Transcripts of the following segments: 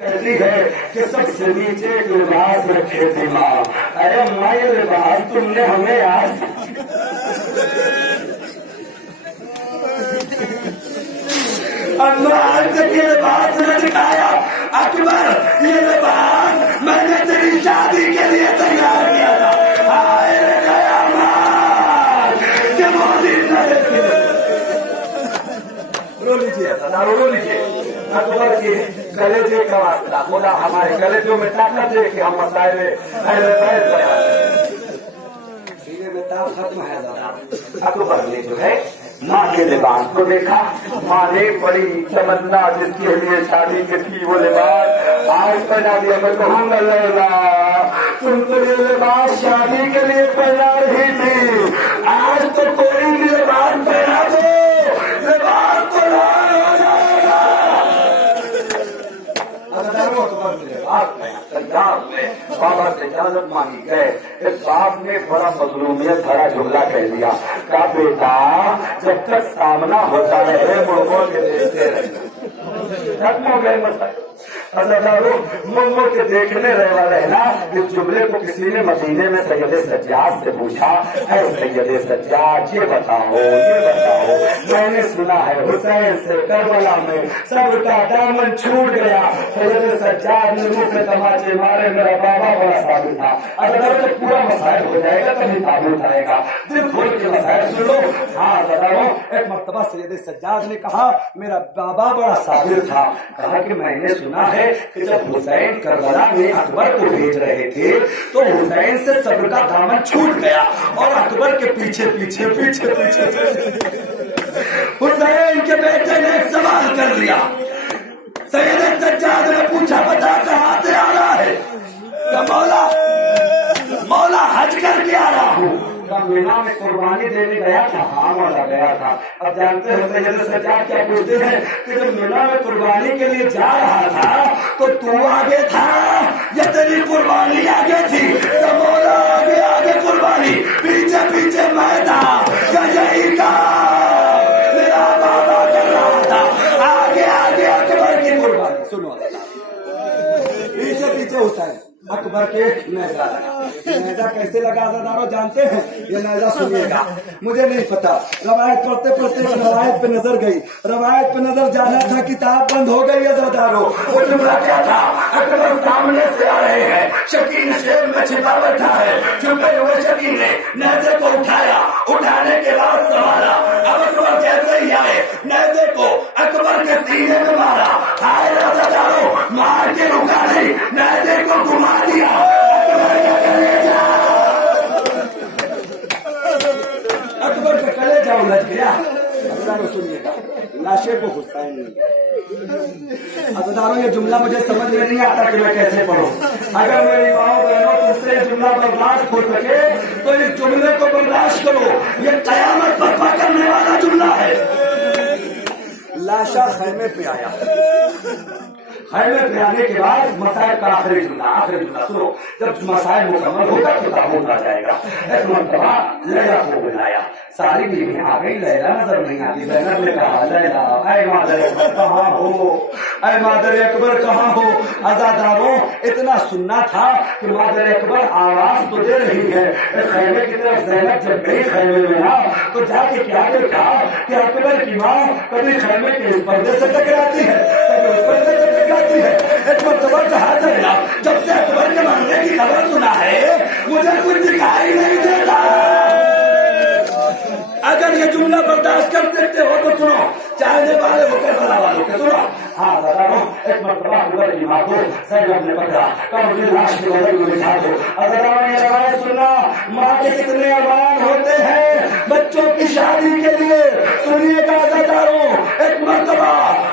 कहती है कि सबसे नीचे लिबास रखे थे माँ। अरे माँ ये लिबास तुमने हमें आज आज तक ये लिबास न दिखाया। अकबर ये लिबास मैंने तेरी शादी के लिए तैयार किया था। हाय रे कयामत कि वो दिन न देखे। रो लीजिए रो लीजिए। अकबर के कलेजे का वास्ता खुदा हमारे कलेजों में ताकत दे कि हम मसाइले सीने में ताकत खत्म है। अकबर ने जो है माँ के लिबास को देखा। माँ ने बड़ी तमन्ना जिसके लिए शादी की थी वो लिबास आज पहना दिया। मैं कहूँगा लैला तुम तो ये लिबास शादी के लिए पहना रही थी, आज तो कोई भी लिबास पहना दो, लिबास तो लाल हो जाएगा। बाबा से इजाजत मांगी गए। इस बाप ने बड़ा मजलूमियत भरा जुमला कह दिया का बेटा जब तक सामना होता रहे मुर्गों के देखते रहे। खत्म हो गए मसले। मुर्गों के देखने रहे वाले है ना। इस जुमले को किसी ने मदीने में सैयद सज्जाद से पूछा, है सैयद सज्जाद ये बताओ मैंने सुना है हुसैन से करबला में सबका दामन छूट गया। सैयद सज्जाद ने मुंह में तमाचे मारे, मेरा बाबा बड़ा साबित था। अगर जब पूरा मसाइल हो जाएगा तभी ताबूत आएगा। दिल खोल के मसाइल सुन लो। हाँ बताओ। एक मर्तबा सैयद सज्जाद ने कहा मेरा बाबा बड़ा साबित था। कहा कि मैंने सुना है कि जब हुसैन करबला में अकबर को भेज रहे थे तो हुसैन से सब्र का दामन छूट गया और अकबर के पीछे पीछे पीछे पीछे हुसैन के बेटे ने एक सवाल कर लिया। सैयद सज्जाद ने पूछा बता कहाँ से आ रहा है? तो मौला हज करके आ रहा हूँ। मीना में कुर्बानी देने गया था। हाँ मौला गया था। अब जानते हैं सैयद सज्जाद क्या पूछते हैं कि जब मीना में कुर्बानी के लिए जा रहा था तो तू आगे था या तेरी कुर्बानी आगे थी? तो मौला आगे आगे कुर्बानी, पीछे पीछे मैं था। यही का मेरा बाबा कर रहा था, आगे आगे अकबर की कुर्बानी। सुनो पीछे पीछे हुसैन अकबर के नेजा लगा। नेजा कैसे लगा अज़ादारों जानते हैं? ये नेजा सुनिएगा, मुझे नहीं पता। रवायत पढ़ते पढ़ते रवायत पे नजर गई। रवायत पे नजर जाना था, किताब बंद हो गई अज़ादारों। वो जुमला क्या था? अकबर सामने से आ रहे हैं, शकीन शेर में छिपा बैठा है। छुपे हुए शकीन ने नेजे को उठाया, उठाने के बाद संभाला। अब अकबर जैसे ही आए नेजे को अकबर के सीने में मारा। हाय अज़ादारों, मार के रुका नहीं, नेजे को घुमा दिया। अकबर का कलेजा उलझ गया। सुनिएगा लाशे को हुसैन अज़ादारों ये जुमला मुझे समझ में नहीं आता कि मैं कैसे पढ़ूं। अगर मेरी माओ बहनों तुमसे ये जुमला बर्दाश्त हो सके तो इस जुमले को बर्दाश्त करो। ये कयामत बर्पा करने वाला जुमला है। लाशा खैमे पे आया। खैमे पे आने के बाद मसाइल का आखिरी जुमला सुनो। जब मसाइल मुकम्मल होगा तो ताबूत आ जाएगा। एक मरतबा लैला को बुलाया। सारी बीवियां आ गई, लैला नजर नहीं आती। ज़ैनब ने कहा लैला ऐ मादर अकबर कहाँ हो? ऐ मादर अकबर कहाँ हो? अज़ादारों इतना सुनना था कि मादर अकबर आवाज तो दे रही है। खैमे की तरफ ज़ैनब जब गई खैमे में ना तो जाके क्या देखा कि अकबर की माँ कभी खैमे के इस पर्दे से टकराती है, कभी उस पर्दे से टकराती है। एक मरतबा कहा था जब से अकबर के मरने की खबर सुना है मुझे कुछ दिखाई नहीं देता। अगर ये जुमला बर्दाश्त कर सकते हो तो सुनो, चाहने वाले होकर भला वालों के सुनो। हाँ एक मरतबा अकबर की माँ को ज़ैनब ने पकड़ा, कहा मुझे लाश के बगल में बिठा दो। अज़ादारों ने रवायत सुना, माँ के कितने अरमान होते हैं बच्चों की शादी के लिए। सुनिएगा अज़ादारों, एक मरतबा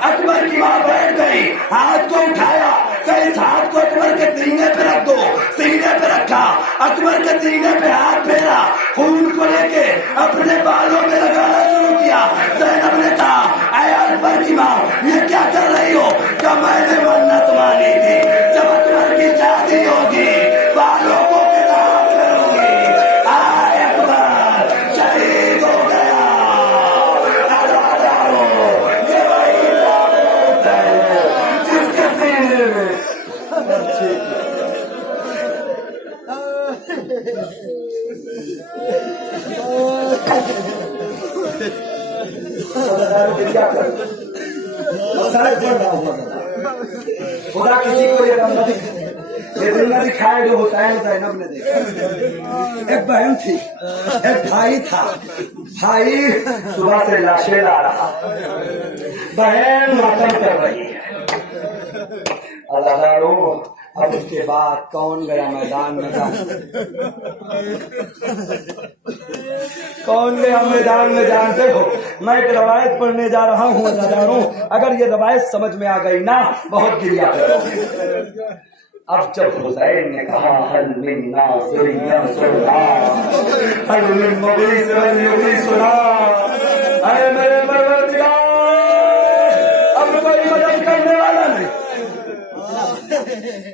अकबर की माँ बैठ गई, हाथ को उठाया, इस हाथ को अकबर के सीने पे रख दो। सीने पे रखा, अकबर के सीने पे हाथ फेरा, खून को लेके अपने बालों में लगाना शुरू किया। ज़ैनब ने कहा ऐ अकबर की माँ ये क्या कर रही हो? क्या मैंने मन्नत मानी थी जब अकबर की शादी होगी बालों को किताब करूंगी। आए अकबर शहीद हो गया। ये वही जिसके सीने में खुदा किसी को ये दिन न दिखाया जो हुसैन ज़ैनब ने देखा। एक बहन थी, एक भाई था। भाई सुबह से लाशें ला रहा, बहन मातम कर रही है। अब उसके बाद कौन गया मैदान में कौन गया मैदान में जानते हो? मैं एक रवायत पढ़ने जा रहा हूँ अज़ादारों, अगर ये रवायत समझ में आ गई ना बहुत गिरिया करोगे। अब जब हुसैन ने कहा हल मिन नासिरिन सुना, हल मिन मुगीसिन युगीसुना, अरे मेरे परवरदिगार अब कोई मदद करने वाला नहीं।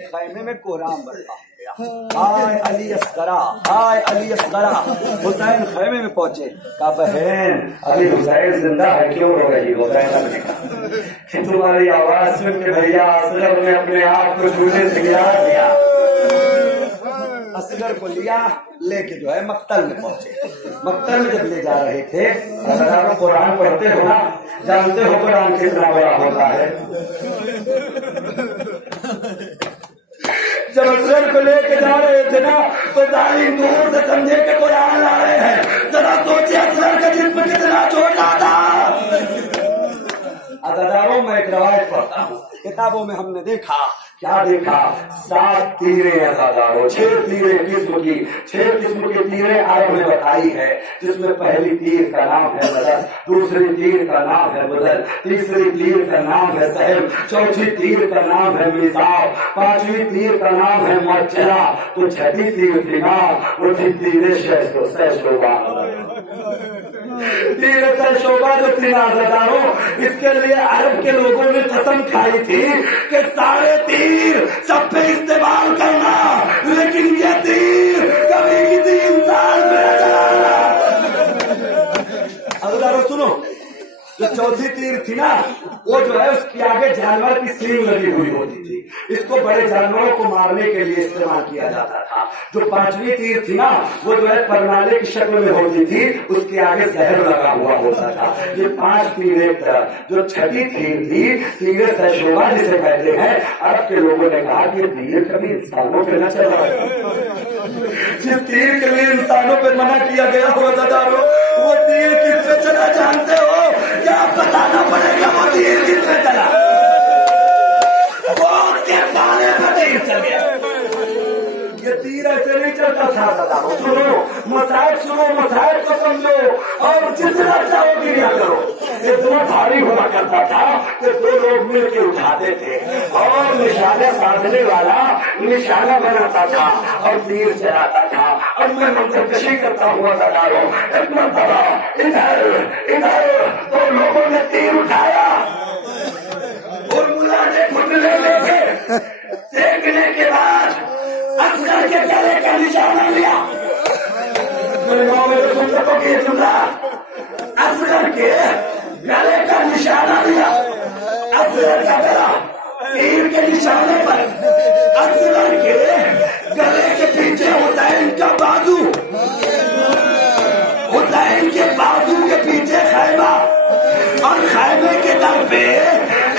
खैमे में कोराम बढ़ता गया, हाय अली अस्करा, हाय अली अस्करा। हुसैन खैमे में पहुंचे, कहा बहन अभी हुसैन जिंदा है, क्यों रो रही हो? हुसैन ने कहा कि तुम्हारी आवाज सुन के भैया असगर ने अपने आप को झूले से गिरा दिया। असगर को लिया, लेके जो है मक्तल में पहुंचे। मक्तल में जब ले जा रहे थे, अगर आप कुरान पढ़ते हो ना, जानते हो कुरान कितना बड़ा होता है। जब असगर को लेके जा रहे थे ना, तो जालिम दूर से समझे के कुरान ला रहे हैं। जरा सोचिए असगर का जिस्म कितना छोटा था। अज़ादारों में एक रवायत पढ़ता हूँ, किताबों में हमने देखा, क्या देखा? 7 तीरें अज़ादारों, 6 तीरें किस्म की, 6 किस्म की तीरें अरब में बताई है, जिसमें पहली तीर का नाम है बदर, दूसरी तीर का नाम है बदर, तीसरी तीर का नाम है सहल, चौथी तीर का नाम है मिसाब, 5वीं तीर का नाम है मर्जरा, तो 6वीं तीर थी ना, वो थी तीर शोभा। तीर शोभा जो थी अज़ादारों, इसके लिए अरब के लोगों ने कसम खाई थी कि सारे तीर सब पे इस्तेमाल करना, लेकिन ये तीर कभी किसी इंसान पे न चलाना। अज़ादारों सुनो, जो चौथी तीर थी ना, वो जो है उसके आगे जानवर की सींग लगी हुई होती थी, इसको बड़े जानवरों को मारने के लिए इस्तेमाल किया जाता था। जो 5वीं तीर थी ना, वो जो है परनाले की शक्ल में होती थी, उसके आगे जहर लगा हुआ होता था। ये 5 तीर एक तरफ। जो 6वीं तीर थी, तीर शोभा जिसे कहते हैं, अरब के लोगों ने कहा कि ये तीर कभी इंसानों पे न चला। जिस तीर के लिए इंसानों पे मना किया गया हो अज़ादारों, वो तीर किस पे चला जानते हो? क्या बताना पड़ेगा वो तीर किस पे चला? वो के पाले पे तीर चल गया। ये तीर ऐसे नहीं चलता था अज़ादारों। सुनो मसाइब, सुनो मसाइब को समझो और जितना चाहो गिरिया करो। इतना भारी हुआ करता था कि 2 लोग मिलकर उठाते थे और निशाना साधने वाला निशाना बनाता था और तीर चलाता था। अब मैं मंजरकशी करता हुआ अज़ादारों, एक मरतबा इधर इधर 2 लोगों ने तीर उठाया और मुला ने घुटने लेके देखने के बाद असगर के गले का निशाना लिया। मेरे गाँव में तो सुन सकोगे ये जुमला, असगर के गले का निशाना लिया। असगर का गला तीर के निशाने पर, असगर के गले के पीछे हुसैन का बाजू, हुसैन के बाजू के पीछे खैमा, और खैमे के दर पे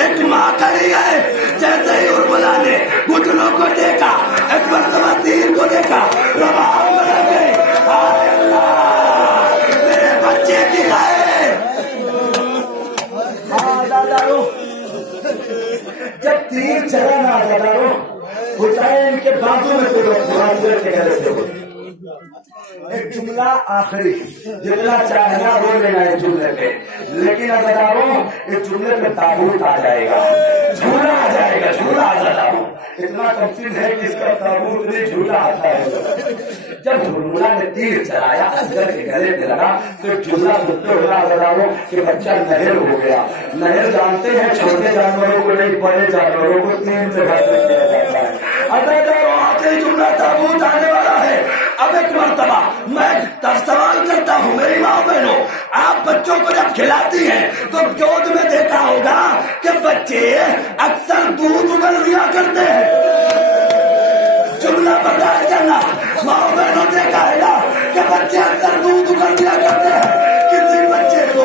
एक माँ खड़ी है। जैसे ही उर्मिला ने घुटनों को देखा, एक मरतबा तीर को देखा, रवाब बदल गई। हाय अल्लाह, मेरे बच्चे की गाय। अज़ादारों, जब तीर चला ना अज़ादारों, हुसैन के बाजू में से एक जुमला आखिरी, जितना चाहना बोल लेना इस जुमले पे, लेकिन अज़ादारों इस जुमले पे ताबूत आ जाएगा, झूला आ जाएगा, झूला अज़ादारों। इतना तफसील है कि इसका ताबूत नहीं झूला आता है। जब हुर्मुला ने तीर चलाया असगर के गले पे लगा, तो जुमला सुनते हुआ अज़ादारों कि बच्चा नहर हो गया। नहर जानते हैं, छोटे जानवरों को नहीं, बड़े जानवरों को तीर से भर किया जाता है। अज़ादारों आखिरी जुमला ताबूत आने वाला है। अब एक मरतबा मैं तब सवाल करता हूँ मेरी माँ बहनों, आप बच्चों को जब खिलाती हैं तो गोद में देखा होगा कि बच्चे अक्सर दूध उगल दिया करते हैं। जुमला बर्दाश्त करना, माँ बहनों देखा है ना कि बच्चे अक्सर दूध उगल दिया करते हैं। किसी बच्चे को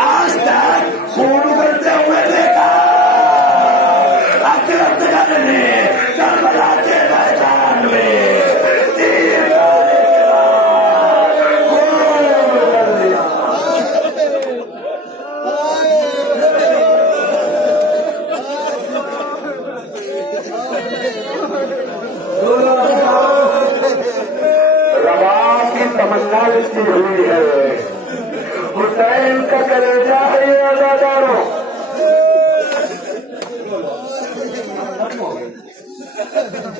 आज तक खून उगलते हुए देखा? अगर असगर ने करबला के मैदान में तमन्ना लिखी हुई है, हुसैन का कलेजा है ये अज़ादारों।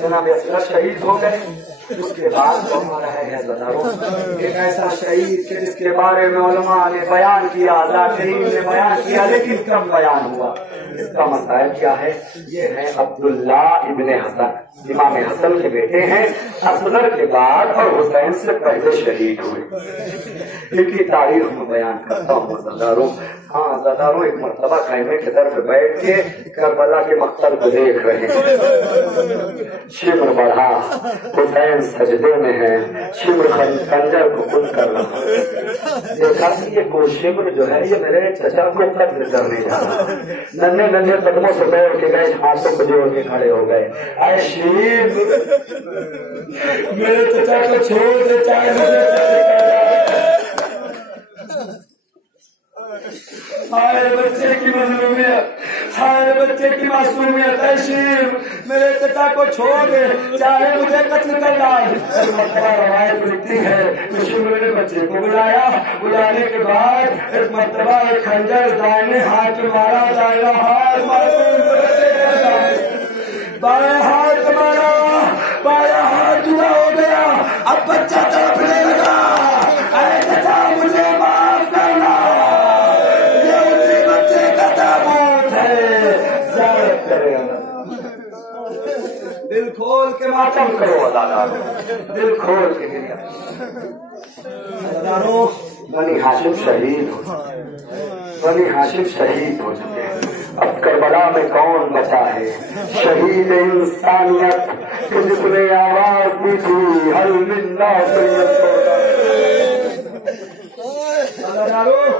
जनाब असगर शहीद हो गए, उसके बाद तो हमारा है अज़ादारों एक ऐसा शहीद के जिसके बारे में उलमा ने बयान किया, ज़ाकिरीन ने बयान किया, लेकिन कम बयान हुआ। इसका मसाइल क्या है? ये है अब्दुल्ला इब्ने हसन, इमाम हसन के बेटे हैं, असगर के बाद और हुसैन से पहले शहीद हुए। इनकी तारीख में बयान करता हूँ ज़ादारों। हाँ ज़ादारों, एक मरतबा खैमे के दर पे बैठ के करबला के मक्तल को देख रहे हैं। शिब्र बढ़ा, हुसैन सजदे में है, शिब्र खंजर को कुल कर रहा है। देखा कि ये को शिब्र जो है ये मेरे चचा को कत्ल करने जा रहा है। नन्हे नन्हे कदमों से दौड़ के गए, हाथों को जोड़ के खड़े हो गए। आए शीब, मेरे चचा को छोड़ दे, चाहे मुझे हाय बच्चे की मजलूमियत, हाय बच्चे की मासूमियत। शीब, मेरे चचा को छोड़ दे, चाहे मुझे कत्ल कर डाल। रवायत लिखती है कि शिव मेरे बच्चे को बुलाया, बुलाने के बाद एक मरतबा एक खंजर दाहिने हाथ में मारा, दाहिना हाथ बाएं हाथ मारा, बाया हाथ जुड़ा हो गया। अब बच्चा तड़पने लगा, अरे चचा मुझे माफ करना, ये उसी बच्चे का ताबूत है। ज़ारत करे, दिल खोल के मातम करो अज़ादारों, दिल खोल के गिरिया। अज़ादारों, बनी हाशिम शहीद हो चुके, बनी हाशिम शहीद हो चुके हैं। अब करबला में कौन बचा है? शहीद इंसानियत कि जिसने आवाज दी थी हल मिन्ना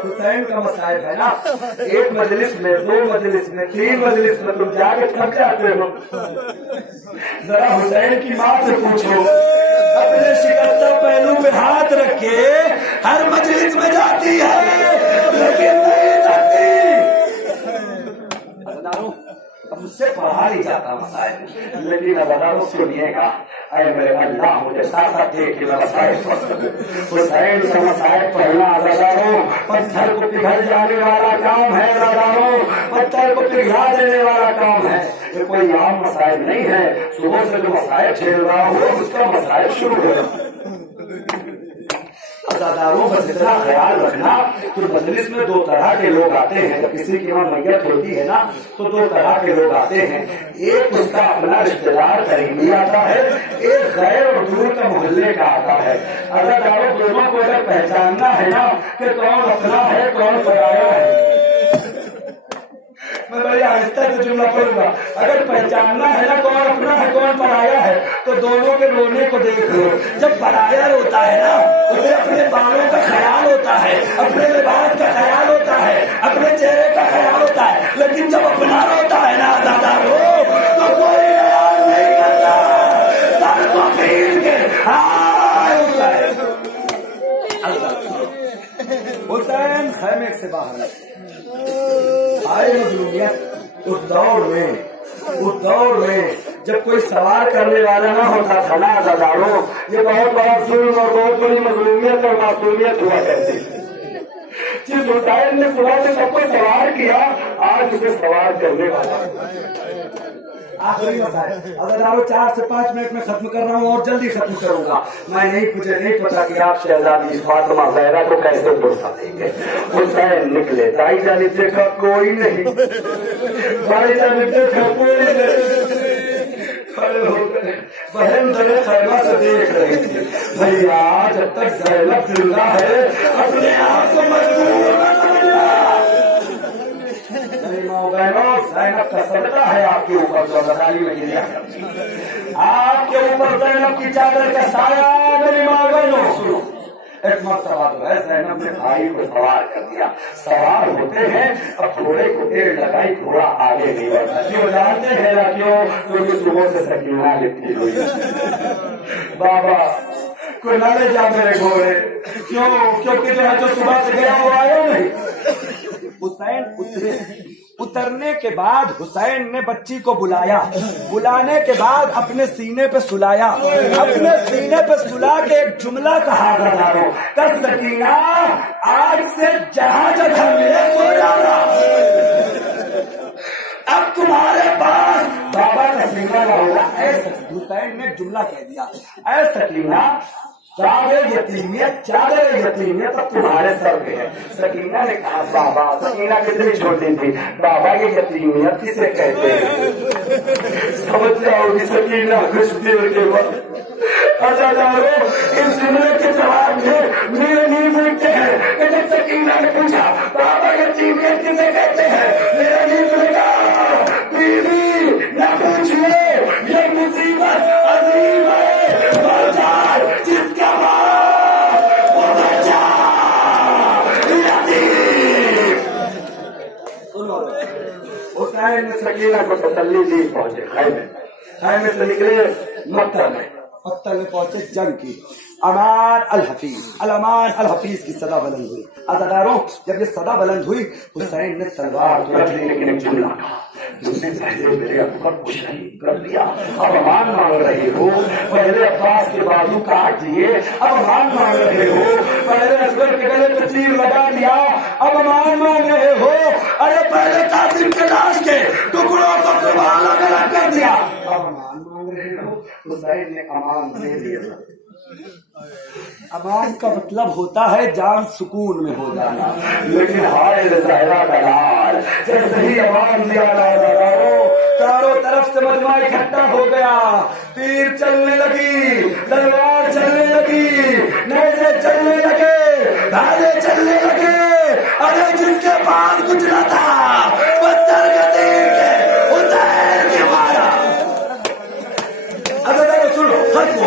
हुसैन का मसाइल है ना। एक मजलिस में, दो मजलिस में, तीन मजलिस में तुम जाके थक जाते हो। जरा हुसैन की माँ से पूछो, अपने शिकस्ता पहलू पे हाथ रखे हर मजलिस में जाती है लेकिन नहीं जाती। अब मुझसे पढ़ा नहीं जाता मसाइल, लेकिन अज़ादारों सुनिएगा। अरे मेरे अल्लाह मुझे साथ साथ देख के मसाइल हुसैन का मसाइल पढ़ना अज़ादारों पत्थर को पिघल जाने वाला काम है। अज़ादारों, पत्थर को पिघला देने वाला काम है। ये कोई आम मसाइल नहीं है। सुबह से जो मसाइल झेल रहा हो उसका मसाइल शुरू हो। अज़ादारों, बस इतना ख्याल रखना कि मजलिस में दो तरह के लोग आते हैं। जब किसी की वहाँ मैयत होती है ना तो दो तरह के लोग आते हैं। एक उसका अपना रिश्तेदार करीबी आता है, एक गैर और दूर का मोहल्ले का आता है। अज़ादारों, दोनों को अगर पहचानना है ना कि कौन अपना है कौन पराया है, मैं बड़ी आहिस्ता से जुमला पढ़ूंगा। अगर पहचानना है ना कौन अपना है कौन पराया है तो दोनों के रोने को देख लो। जब पराया रोता है ना उसे अपने बालों का ख्याल होता है, अपने लिबास का ख्याल होता है, अपने चेहरे का ख्याल होता है। लेकिन जब अपना रोता है ना अज़ादारों तो कोई ख्याल नहीं करता, सर को पीट के हुसैन खैमे से बाहर आए। मजलूमियत उस दौर में जब कोई सवार करने वाला ना होता था ना अज़ादारों, ये बहुत बड़ा जुल्म और बहुत बड़ी मजलूमियत और मासूमियत हुआ करती थी। जिस हुसैन ने सुबह से सबको सवार किया, आज उसे सवार करने वाला। आखिरी मसाइल अज़ादारों 4 से 5 मिनट में खत्म कर रहा हूँ और जल्दी खत्म करूंगा। मुझे नहीं पता कि आप शहजादी फातिमा ज़हरा को कैसे पुरसा देंगे। हुसैन निकले, दाई जाने देखा कोई नहीं, दाई जाने देखा कोई नहीं, खड़े हो गए। बहन दरे खैमा से देख रही थी, भैया जब तक ज़ैनब जिंदा है अपने आप को मजबूर न समझना। ज़ैनब का सदका है आपके ऊपर जो बताली में गिरिया, आपके ऊपर ज़ैनब की चादर का साया। मेरी माँ बहनों सुनो, ایک مرتبہ جو ہے زینب نے بھائی کو سوار کر دیا. سوار ہوتے ہیں, اب گھوڑے کو ٹیڑھ لگائی, گھوڑا آگے نہیں بڑھتا. کیوں جانتے ہیں نا کیوں؟ کیونکہ صبح سے سکینہ لپٹی ہوئی. بابا کوئی نہ لے جا میرے گھوڑے. کیوں؟ کیونکہ جو ہے جو صبح سے گیا وہ آیا نہیں. حسین اترنے کے بعد حسین نے بچی کو بلایا. بلانے کے بعد اپنے سینے پہ سلایا. اپنے سینے پہ سلا کے ایک جملہ کہا کہ سکینہ آج سے جہاں جگہ میرے سو جانا. اب تمہارے پاس بابا کا سینہ نہ ہوگا. حسین نے جملہ کہہ دیا, اے سکینہ چادر یتیمیت اب تمہارے سر پہ ہے. سکینہ نے کہا بابا, سکینہ کتنی چھوٹی تھی, بابا یہ یتیمیت کسے کہتے ہیں؟ سمجھ جاؤ گی سکینہ کچھ دیر کے بعد. اس جملے کے جواب میں میرے نیند لکھتے ہیں کہ جب سکینہ نے پوچھا بابا یتیمیت کسے کہتے ہیں, میرا نیند لکھا بیوی نہ پوچھیے, یہ مصیبت عظیم ہے. جس کا وہ بچہ حسین نے سکینہ کو تسلی دی. پہنچے خیمے سے نکلے مکتب میں پہنچے. جنگ کی امان الحفیظ کی صدا بلند ہوئی. عزاداروں جب یہ صدا بلند ہوئی حسین نے تلوار رکھ لی, لیکن ایک جملہ کہا تم نے پہلے میرے ابا کو شہید کر دیا, اب امان مانگ رہے ہو. پہلے عباس کے بازو کاٹ دیے, اب امان مانگ رہے ہو. پہلے اصغر کے گلے پہ تیر لگا دیا, اب امان مانگ رہے ہو. ارے پہلے قاسم کے لاش کے ٹکڑوں کو تم الگ الگ کر دیا, اب امان مانگ رہے ہو. حسین نے امان دے دیا. امان کا مطلب ہوتا ہے جان سکون میں ہو جانا, لیکن ہائے زہرا کا لال جیسے ہی امان دیا چاروں طرف سے مجمع اکٹھا ہو گیا. تیر چلنے لگی, تلوار چلنے لگی, نیزے چلنے لگے, دھاگے چلنے لگے. ارے جس کے پاس کچھ نہ تھا پتھر کے تیر کے حسین کے مارا. اگر سنو ختم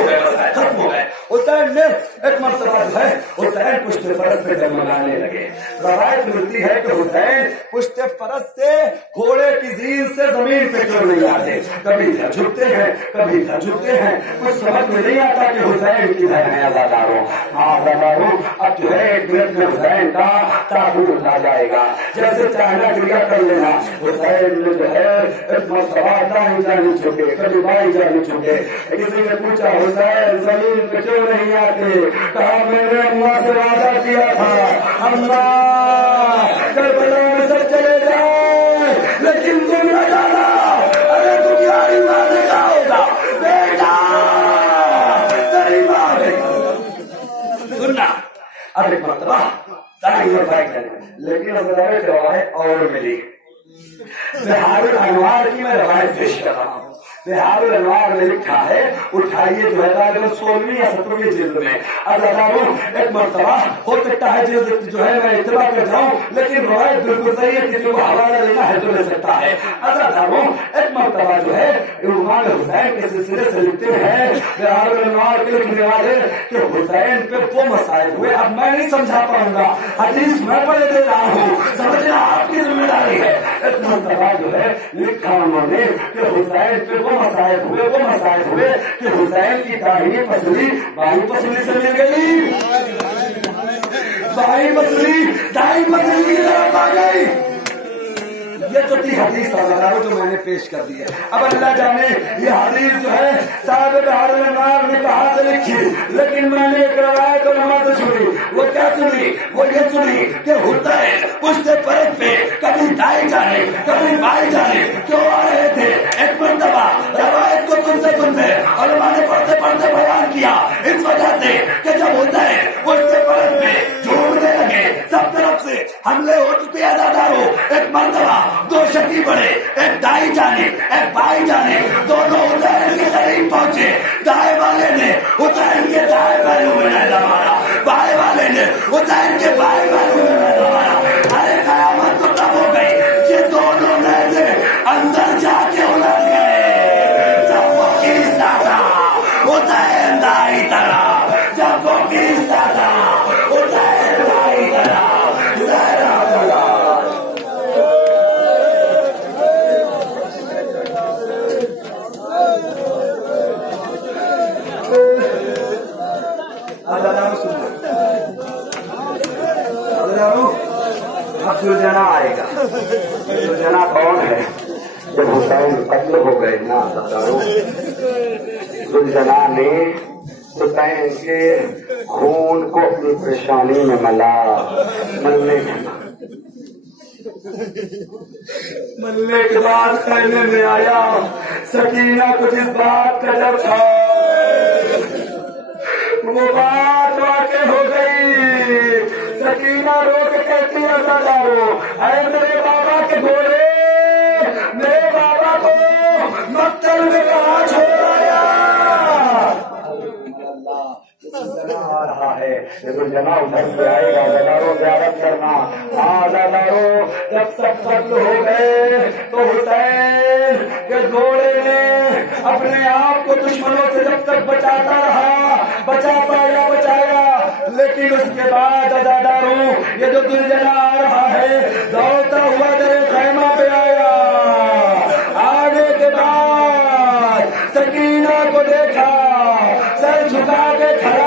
ہو گئے. حسین نے ایک مرتبہ جو ہے حسین پشت فرس پہ جمانے لگے. روایت ملتی ہے کہ حسین پشت فرس سے گھوڑے کی زین سے زمین پہ کیوں نہیں آتے, کبھی ادھر جھکتے ہیں کبھی ادھر جھکتے ہیں. کچھ سمجھ میں نہیں آتا کہ حسین کدھر ہیں. عزاداروں عزاداروں اب جو ہے ایک منٹ میں حسین کا تابوت آ جائے گا. جیسے چاہنا کریا کر لینا. حسین نے جو ہے ایک مرتبہ دائیں جانے جھکے, کبھی بائیں جانے جھکے. کسی نے پوچھا حسین زمین پہ کیوں نہیں آتے؟ کہا میں نے اماں سے وعدہ کیا تھا اماں کربلا میں سب چلے جائیں لیکن تم نہ جانا. ارے تمہاری ماں نے کہا ہوگا بیٹا تیری ماں نے سننا. اب ایک مرتبہ لیکن روایت اور ملی. بہار الانوار کی میں روایت پیش کر رہا ہوں. بہار الانوار میں لکھا ہے, اٹھائیے جو ہے 16ویں یا 17ویں جلد میں. عزاداروں ایک مرتبہ ہو سکتا ہے جلد جو ہے میں اتباع کر جاؤں, لیکن روایت بالکل صحیح ہے. کسی کو حوالہ لینا ہے تو لے سکتا ہے. عزاداروں ایک مرتبہ جو ہے امام حسین کے سلسلے سے لکھتے ہیں بہار الانوار کے لکھنے والے کہ حسین پہ وہ مسائل ہوئے. اب میں نہیں سمجھا پاؤں گا, حدیث میں پڑھ دے رہا ہوں, سمجھنا آپ کی ذمہ داری ہے. ایک مرتبہ جو ہے لکھا انہوں نے کہ حسین پہ وہ مسائل ہوئے کہ حسین کی داہنی پسلی بائیں پسلی سے مل گئی, بائیں پسلی دائیں پسلی کی طرف آ گئی. یہ تو تھی حدیث جو میں نے پیش کر دی ہے. اب اللہ جانے یہ حدیث جو ہے صاحب بہار الانوار نے کہاں سے لکھی, لیکن میں نے ایک روایت علماء سے سنی. وہ کیا سنی؟ وہ یہ سنی کہ حسین پشت فرس پہ کبھی دائیں جانے کبھی بائیں جانے کیوں آ رہے تھے. ایک مرتبہ روایت کو سنتے علماء نے پڑھتے پڑھتے بیان کیا اس وجہ سے کہ جب حسین پشت فرس پہ جھومنے لگے سب طرف سے حملے ہو چکے. عزاداروں ایک مرتبہ دو شکی بڑے, ایک دائیں جانے ایک بائیں جانے, دونوں حسین کے قریب پہنچے. دائیں والے نے حسین کے دائیں پہلو میں نیزہ مارا, بائیں والے نے حسین کے بائیں پہلو میں نیزہ مارا. ارے قیامت تو تب ہو گئی یہ دونوں نیزے اندر جا کے الٹ گئے. جب وہ کھینچتا تھا حسین دائیں طرف, جب وہ کھینچتا تھا दुलजना ने हुसैन के खून को अपनी परेशानी में मलने के बाद कहने में आया, सकीना को जिस बात का डर था वो बात वाकई हो गई। सकीना रो के कहती है, सरदारो अरे मेरे बाबा के घोड़े, मेरे बाबा को मक्तल में कहाँ छोड़ आया। आ रहा है लेकिन जना उधर से आएगा, ज़रारो ज़्यारत करना। हाँ ज़रारो जब सब खत्म हो गए तो हुसैन के घोड़े ने अपने आप को दुश्मनों से जब तक बचाता रहा, बचा पाया बचाया, लेकिन उसके बाद ज़रारो ये जो दुलजना आ रहा है दौड़ता हुआ तेरे खैमा पे आया। आने के बाद सकीना को देखा, सर झुका के खड़ा